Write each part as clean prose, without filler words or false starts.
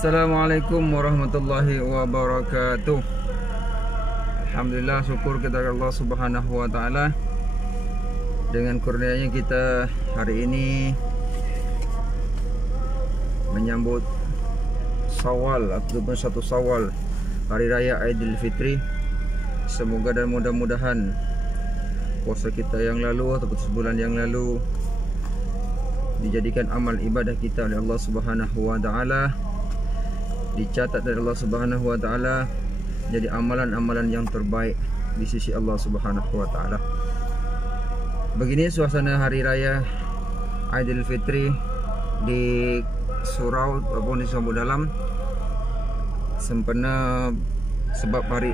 Assalamualaikum warahmatullahi wabarakatuh. Alhamdulillah, syukur kepada Allah Subhanahu wa taala. Dengan kurnianya kita hari ini menyambut Syawal ataupun 1 Syawal, hari raya Aidilfitri. Semoga dan mudah-mudahan puasa kita yang lalu ataupun sebulan yang lalu dijadikan amal ibadah kita oleh Allah Subhanahu wa taala, dicatat dari Allah Subhanahu wa taala jadi amalan-amalan yang terbaik di sisi Allah Subhanahu wa taala. Begini suasana hari raya Aidilfitri di surau ataupun di Sumbu Dalam. Sempena sebab hari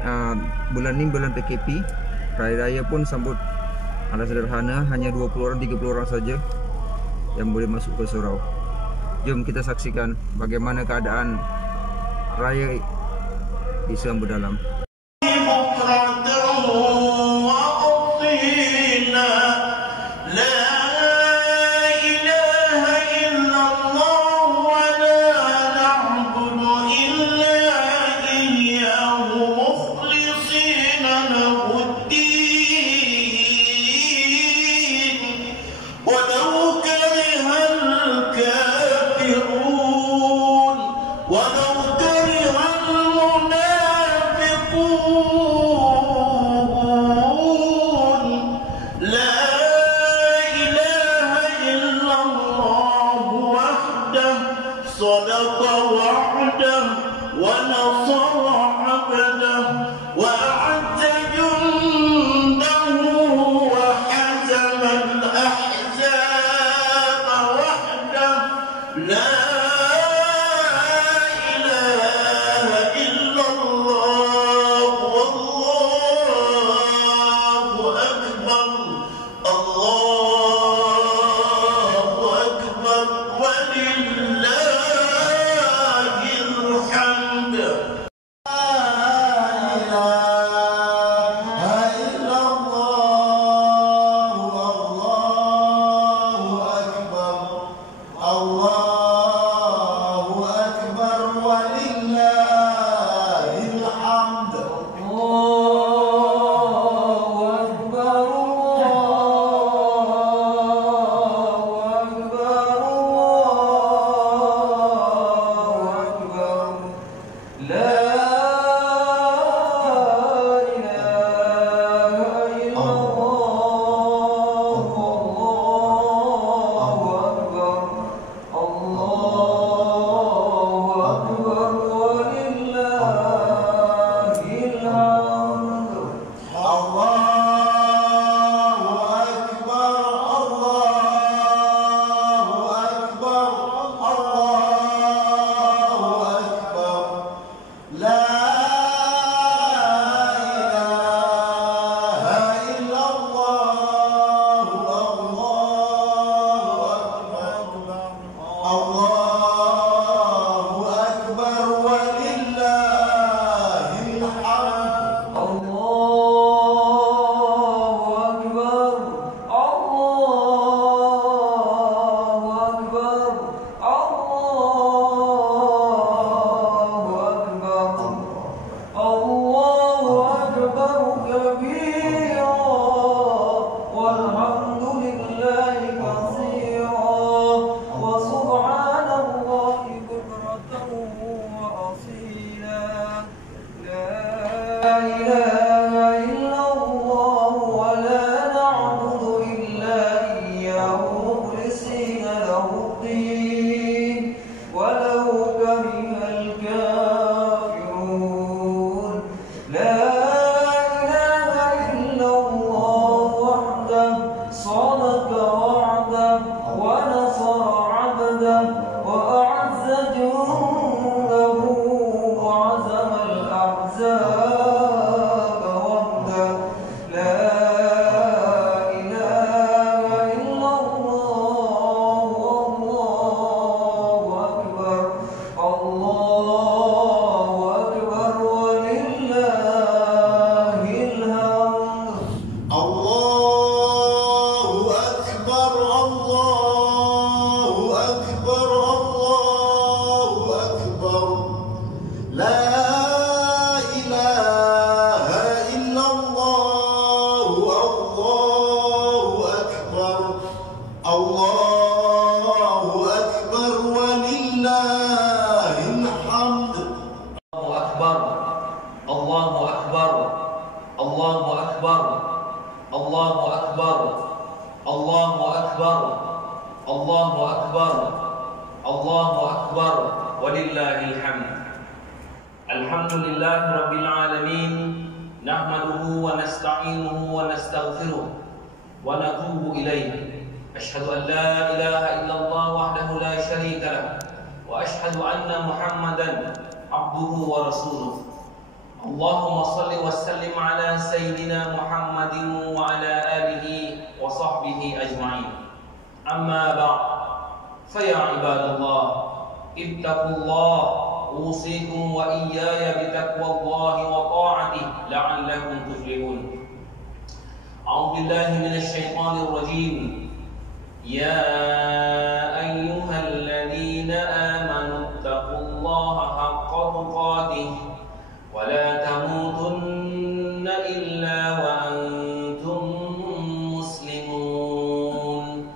bulan ini bulan PKP, hari raya pun sambut ala sederhana, hanya 20 orang 30 orang saja yang boleh masuk ke surau. Jom kita saksikan bagaimana keadaan raya di Sumbu Dalam. صدق وعده ونصر عبده وأعد جنده وحزم الأحزاب وحده لا إله إلا الله والله أكبر الله أكبر ولله Allahu Akbar, Allahu Akbar, Allahu Akbar, Allahu Akbar, Allahu Akbar, walillahil hamd. Alhamdulillahi rabbil alamin, nahmaduhu wa nasta'inuhu wa nastaghfiruh wa natubu ilayh. Ashhadu an la ilaha illallah wahdahu la syarika lah wa ashhadu anna Muhammadan abduhu wa rasuluh. Allahumma salli wa sallim ala sayyidina Muhammadin wa ala alihi wa sahbihi ajma'in. Amma ba'd, fa ya ibadallah, ittaqullah, usikum wa iyaya bitaqwallahi wa ta'atihi la'allakum tuflihun. A'udzu billahi minasy syaithanir rajim. Ya ayyuhalladzina amanu taqullaha haqqa tuqatih wa la tamutunna illa wa antum muslimun.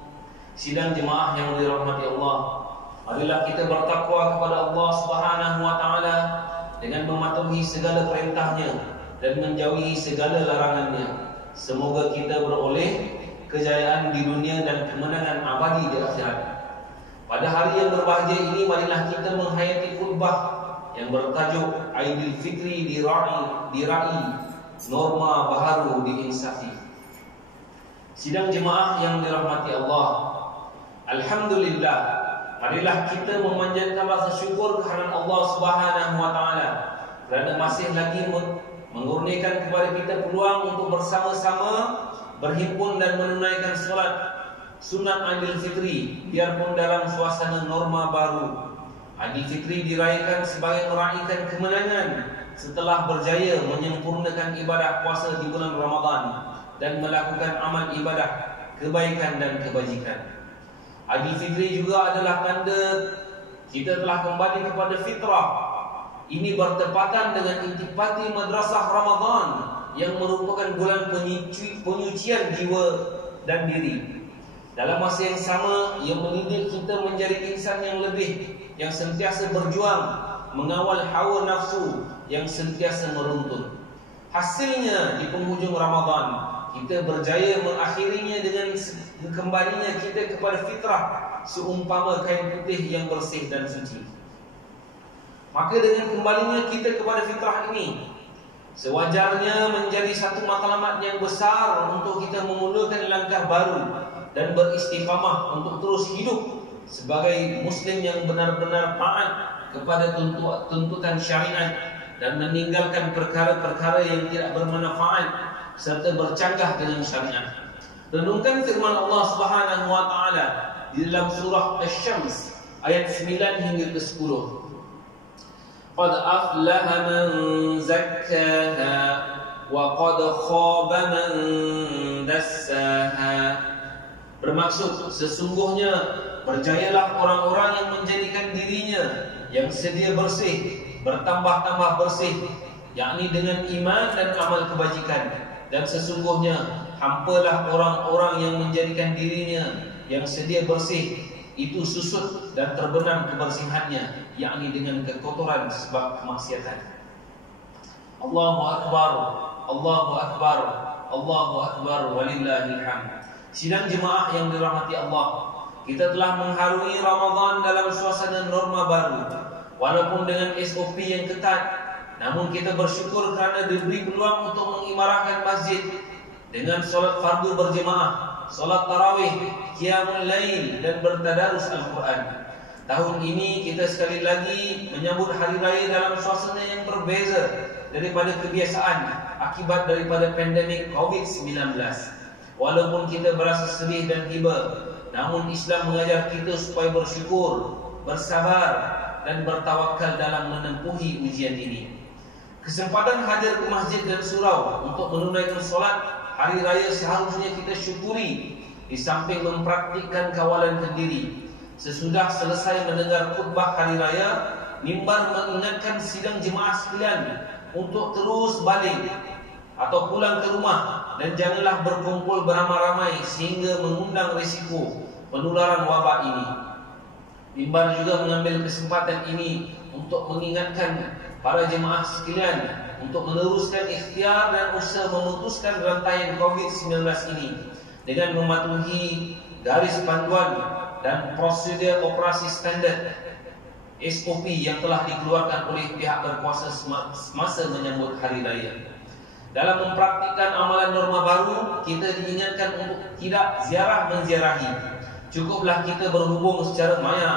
Sidang jemaah yang dirahmati Allah, marilah kita bertakwa kepada Allah Subhanahu wa taala dengan mematuhi segala perintahnya dan menjauhi segala larangannya. Semoga kita beroleh kejayaan di dunia dan kemenangan abadi di akhirat. Pada hari yang berbahagia ini, marilah kita menghayati khutbah yang bertajuk Aidil Fitri dirai norma baharu diinsafi. Sidang jemaah yang dirahmati Allah, alhamdulillah, marilah kita memanjatkan rasa syukur kehadirat Allah Subhanahu wa taala kerana masih lagi mengurniakan kepada kita peluang untuk bersama-sama berhimpun dan menunaikan solat sunat Aidil Fitri biarpun dalam suasana norma baru. Aidil Fitri dirayakan sebagai meraihkan kemenangan setelah berjaya menyempurnakan ibadah puasa di bulan Ramadan dan melakukan amal ibadah kebaikan dan kebajikan. Aidil Fitri juga adalah tanda kita telah kembali kepada fitrah. Ini bertepatan dengan intipati madrasah Ramadan yang merupakan bulan penyucian jiwa dan diri. Dalam masa yang sama, ia mendidik kita menjadi insan yang lebih, yang sentiasa berjuang mengawal hawa nafsu yang sentiasa meruntun. Hasilnya di penghujung Ramadan, kita berjaya mengakhirinya dengan kembalinya kita kepada fitrah seumpama kain putih yang bersih dan suci. Maka dengan kembalinya kita kepada fitrah ini, sewajarnya menjadi satu matlamat yang besar untuk kita memulakan langkah baru dan beristiqamah untuk terus hidup sebagai Muslim yang benar-benar taat kepada tuntutan syariat dan meninggalkan perkara-perkara yang tidak bermanfaat serta bercanggah dengan syariat. Renungkan firman Allah Subhanahu wa taala di dalam surah Asy-Syams ayat 9 hingga ke 10. Qad aflaha man zakkaha wa qad khaba man dassaha. Bermaksud, sesungguhnya berjayalah orang-orang yang menjadikan dirinya yang sedia bersih bertambah-tambah bersih, yakni dengan iman dan amal kebajikan. Dan sesungguhnya hampalah orang-orang yang menjadikan dirinya yang sedia bersih itu susut dan terbenam kebersihannya, yakni dengan kekotoran sebab kemaksiatan. Allahu Akbar, Allahu Akbar, Allahu Akbar, walillahil hamd. Sidang jemaah yang dirahmati Allah, kita telah mengharungi Ramadan dalam suasana norma baru. Walaupun dengan SOP yang ketat, namun kita bersyukur kerana diberi peluang untuk mengimarahkan masjid dengan solat fardu berjemaah, solat tarawih, qiyamul lail dan bertadarus Al-Quran. Tahun ini kita sekali lagi menyambut hari raya dalam suasana yang berbeza daripada kebiasaan akibat daripada pandemik COVID-19. Walaupun kita berasa sedih dan hiba, namun Islam mengajar kita supaya bersyukur, bersabar dan bertawakal dalam menempuhi ujian ini. Kesempatan hadir ke masjid dan surau untuk menunaikan solat hari raya seharusnya kita syukuri, di samping mempraktikkan kawalan kendiri. Sesudah selesai mendengar khutbah hari raya, mimbar mengingatkan sidang jemaah sekalian untuk terus balik atau pulang ke rumah dan janganlah berkumpul beramai-ramai sehingga mengundang risiko penularan wabak ini. Mimbar juga mengambil kesempatan ini untuk mengingatkan para jemaah sekalian untuk meneruskan ikhtiar dan usaha memutuskan rantaian COVID-19 ini dengan mematuhi garis panduan dan prosedur operasi standar SOP yang telah dikeluarkan oleh pihak berkuasa semasa menyambut Hari Raya. Dalam mempraktikkan amalan norma baru, kita diingatkan untuk tidak ziarah menziarahi. Cukuplah kita berhubung secara maya,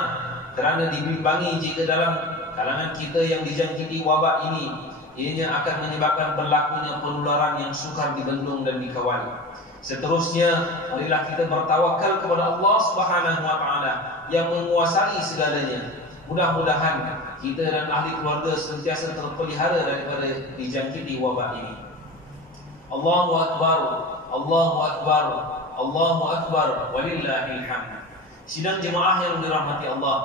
kerana dibimbangi jika dalam kalangan kita yang dijangkiti wabak ini, ianya akan menyebabkan berlakunya penularan yang sukar dibendung dan dikawal. Seterusnya, marilah kita bertawakal kepada Allah Subhanahu wa taala yang menguasai segalanya. Mudah-mudahan kita dan ahli keluarga sentiasa terpelihara daripada dijangkiti wabak ini. Allahu akbar, Allahu akbar, Allahu akbar, walillahil hamd. Sidang jemaah yang dirahmati Allah,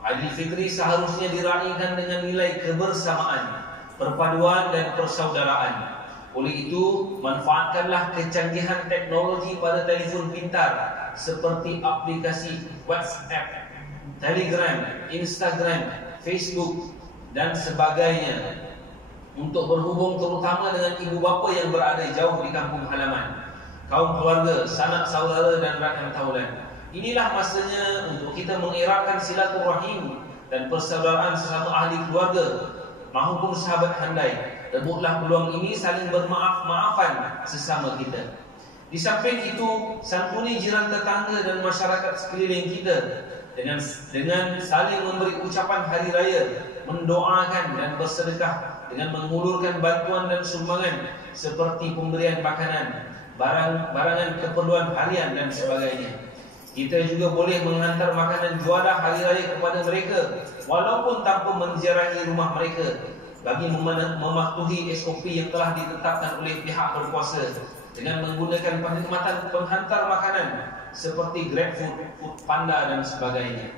Aidilfitri seharusnya diraihkan dengan nilai kebersamaan, perpaduan dan persaudaraan. Oleh itu, manfaatkanlah kecanggihan teknologi pada telefon pintar seperti aplikasi WhatsApp, Telegram, Instagram, Facebook dan sebagainya untuk berhubung terutama dengan ibu bapa yang berada jauh di kampung halaman, kaum keluarga, sanak saudara dan rakan taulan. Inilah masanya untuk kita mengeratkan silaturahim dan persaudaraan sesama ahli keluarga maupun sahabat handai. Rebutlah peluang ini saling bermaaf-maafan sesama kita. Di samping itu, santuni jiran tetangga dan masyarakat sekeliling kita dengan saling memberi ucapan hari raya, mendoakan dan bersedekah dengan mengulurkan bantuan dan sumbangan seperti pemberian makanan, barangan keperluan harian dan sebagainya. Kita juga boleh menghantar makanan juadah hari raya kepada mereka walaupun tanpa menziarahi rumah mereka, bagi mematuhi SOP yang telah ditetapkan oleh pihak berkuasa dengan menggunakan perkhidmatan penghantar makanan seperti GrabFood, Foodpanda dan sebagainya.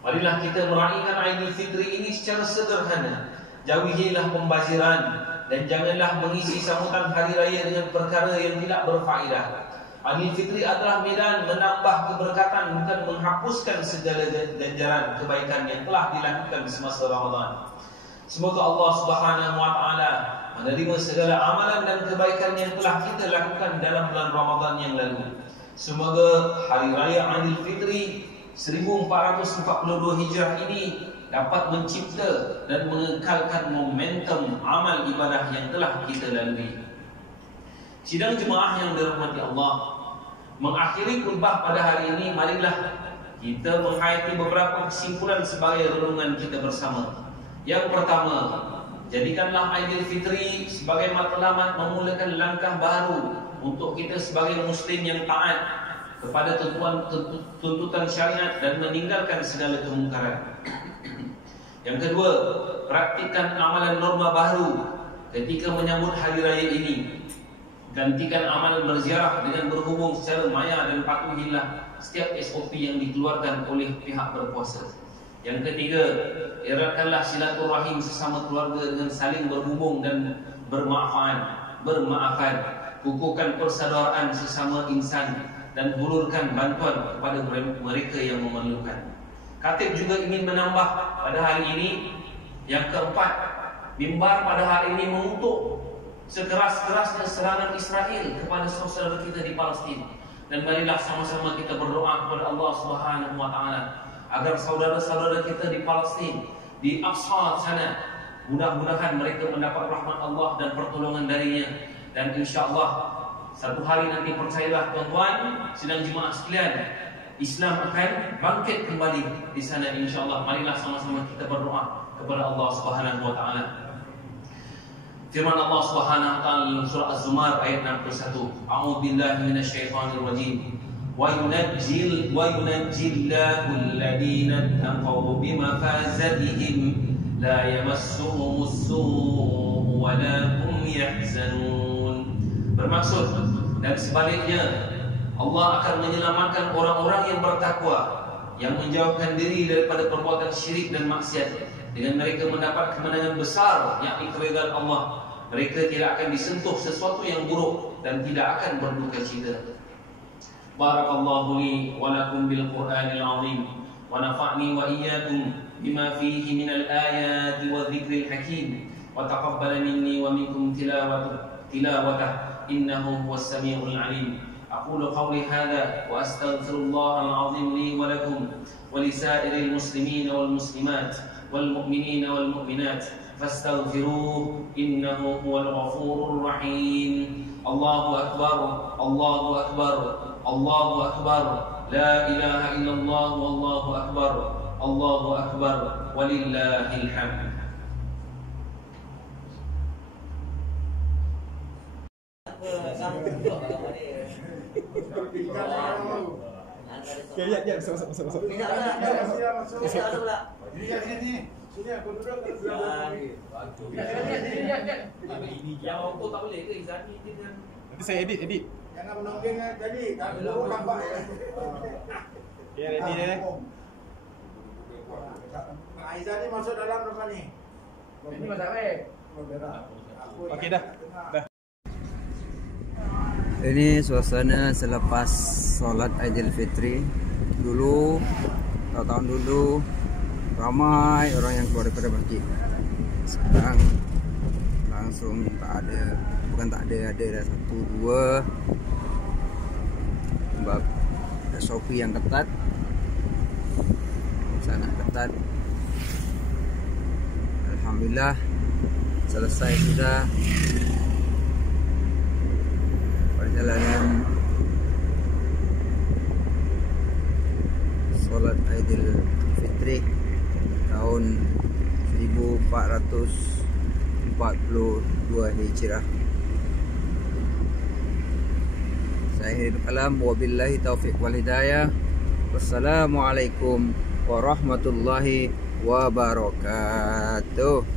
Marilah kita meraihkan Aidilfitri ini secara sederhana. Jauhilah pembaziran dan janganlah mengisi sambutan hari raya dengan perkara yang tidak berfaedah. Aidilfitri adalah medan menambah keberkatan, bukan menghapuskan segala ganjaran kebaikan yang telah dilakukan semasa Ramadan. Semoga Allah Subhanahu wa taala menerima segala amalan dan kebaikan yang telah kita lakukan dalam bulan Ramadan yang lalu. Semoga hari raya Aidilfitri 1442 Hijrah ini dapat mencipta dan mengekalkan momentum amal ibadah yang telah kita lalui. Sidang jemaah yang dirahmati Allah, mengakhiri khutbah pada hari ini, marilah kita menghayati beberapa kesimpulan sebagai renungan kita bersama. Yang pertama, jadikanlah Aidilfitri sebagai matlamat memulakan langkah baru untuk kita sebagai muslim yang taat kepada tuntutan syariat dan meninggalkan segala kemungkaran. Yang kedua, praktikkan amalan norma baru ketika menyambut hari raya ini. Gantikan amalan berziarah dengan berhubung secara maya dan patuhilah setiap SOP yang dikeluarkan oleh pihak berkuasa. Yang ketiga, eratkanlah silaturahim sesama keluarga dengan saling berhubung dan bermaafan. Kukuhkan persaudaraan sesama insan dan hulurkan bantuan kepada mereka yang memerlukan. Khatib juga ingin menambah pada hari ini. Yang keempat, mimbar pada hari ini mengutuk sekeras-kerasnya serangan Israel kepada saudara kita di Palestin. Dan marilah sama-sama kita berdoa kepada Allah Subhanahu wa taala agar saudara-saudara kita di Palestin, di Aqsa sana, mudah-mudahan mereka mendapat rahmat Allah dan pertolongan darinya. Dan insya-Allah satu hari nanti, percayalah tuan-tuan, sidang jemaah sekalian, Islam akan bangkit kembali di sana insya-Allah. Marilah sama-sama kita berdoa kepada Allah Subhanahu wa taala. Firman Allah Subhanahu wa taala dalam surah Az-Zumar ayat 61, A'udzu billahi minasyaitonir rajim. Wa yunajjillahu alladhina taqaw bimafazatihim la yamassuhumus su'u wa la hum yahzanun. Bermaksud, dan sebaliknya, Allah akan menyelamatkan orang-orang yang bertakwa, yang menjauhkan diri daripada perbuatan syirik dan maksiat, dengan mereka mendapat kemenangan besar, yakni keridhaan Allah. Mereka tidak akan disentuh sesuatu yang buruk dan tidak akan berduka cita. Barakallahu li wa lakum bil Qur'anil azim wa nafa'ni wa iyyakum bima fihi minal ayati wa dzikril hakim. وتقبل مني ومنكم تلاوته إنه هو السميع العليم. أقول قولي هذا وأستغفر الله العظيم لي ولكم ولسائر المسلمين والمسلمات والمؤمنين والمؤمنات فاستغفروه إنه هو الغفور الرحيم. الله أكبر الله أكبر الله أكبر لا إله إلا الله والله أكبر الله أكبر ولله الحمد. Sini aku duduk. Yang auto tak boleh ke Izani dengan Nanti saya edit. Jangan menonggeng tadi, kalau nampak ya. Ya, ready dah. Aizan ni masuk dalam rumah ni. Ini Mas Arif. Okey dah. Ini suasana selepas solat Aidilfitri. Dulu, tahun dulu ramai orang yang keluar daripada masjid. Sekarang langsung tak ada, bukan tak ada, ada dah 1, 2. Sebab ada SOP yang ketat, sangat ketat. Alhamdulillah selesai sudah perjalanan solat Aidilfitri tahun 1442 Hijrah. Saya akhiri kalam, wabillahi taufiq wal hidayah. Wassalamualaikum warahmatullahi wabarakatuh.